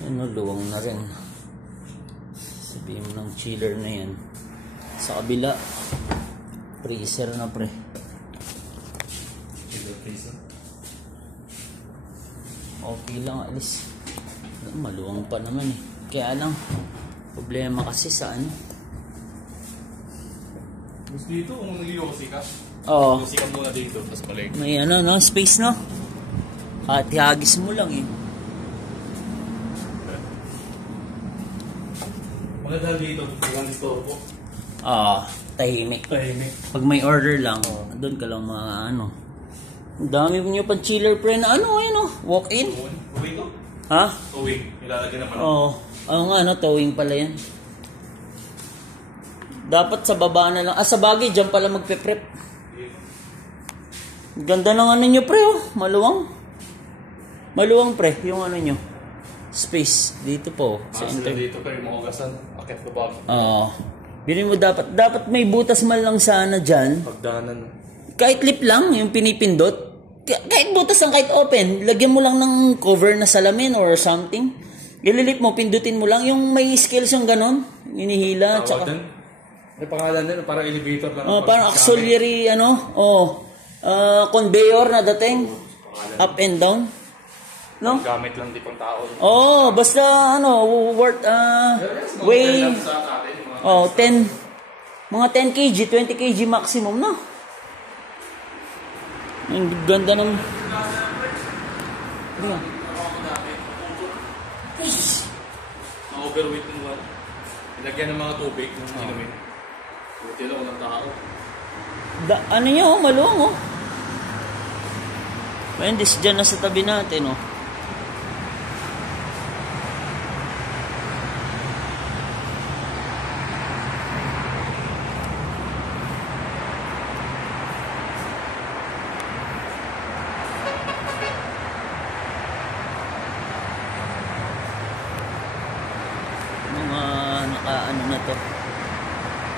Ano, luwang na rin. Sabihin mo ng chiller na yan. Sa kabila, freezer na pre. Okay lang, alis. Maluwang pa naman eh. Kaya lang, problema kasi sa ano. Gusto dito kung nag-iossi ka? Oo. Iossi ka muna dito, tapos balik. May ano no, space no? Hati-hagis mo lang eh. Maganda dito, walang disturbo. Tahimik. Tahimik. Pag may order lang, doon ka lang mga ano. Ang dami nyo pang chiller pre na ano, ayun oh, walk-in. Towing to? Ha? Towing. Ilalagyan naman. Oo. Nga no, towing pala yan. Dapat sa baba na lang. Sa bagay, dyan pala magpe-prep. Ganda ng ano nyo pre oh, maluwang. Maluwang pre, yung ano nyo. Space, dito po. Sa dito pa yung maugasan. Akit ko ba? Bili mo dapat may butas man lang sana dyan. Pagdaanan. Kahit lip lang, yung pinipindot. Kahit butas lang, kahit open. Lagyan mo lang ng cover na salamin or something. Ililip mo, pindutin mo lang. Yung may skills yung ganon. Inihila. Tsaka, may pangalan din, parang elevator lang. parang auxiliary, conveyor na dating. Up and down. No? Gamit lang di pang tao. Basta weigh 10 mga 10 kg, 20 kg maximum na. Ang ganda ng overweight mo ba? Ilagyan ng mga tubig ng inumin. Buti lang walang tao. Ano nyo, maluwang oh. Wendy's dyan na sa tabi natin oh. Mga naka-ano na to,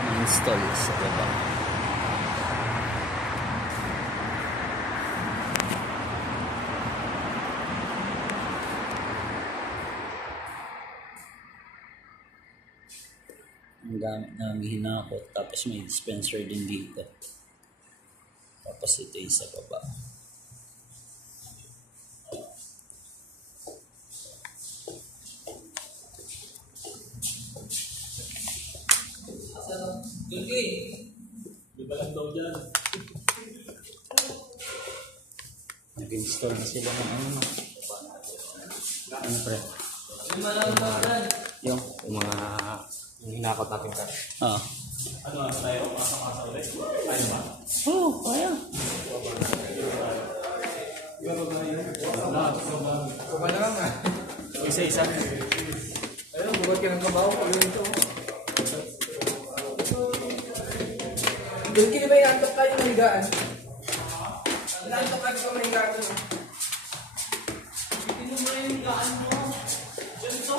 na-install sa baba. Ang gamit namin hinakot, tapos may dispenser din dito. Tapos ito yung sa baba. Di ba lang daw dyan? Nag-install na sila ng ano pre? Yung mga hinakot natin ka. Ano tayo? Masa-masa ulit? Tayo ba? Kaya. Kumain na lang Isa-isa. Ayun, bukat ka ng kabaw. Pag-uwi ito. Doon kini ba yung antok kayo ng higaan? Antok kayo sa mga higaan mo. Hindi mo yung higaan mo. Diyan sa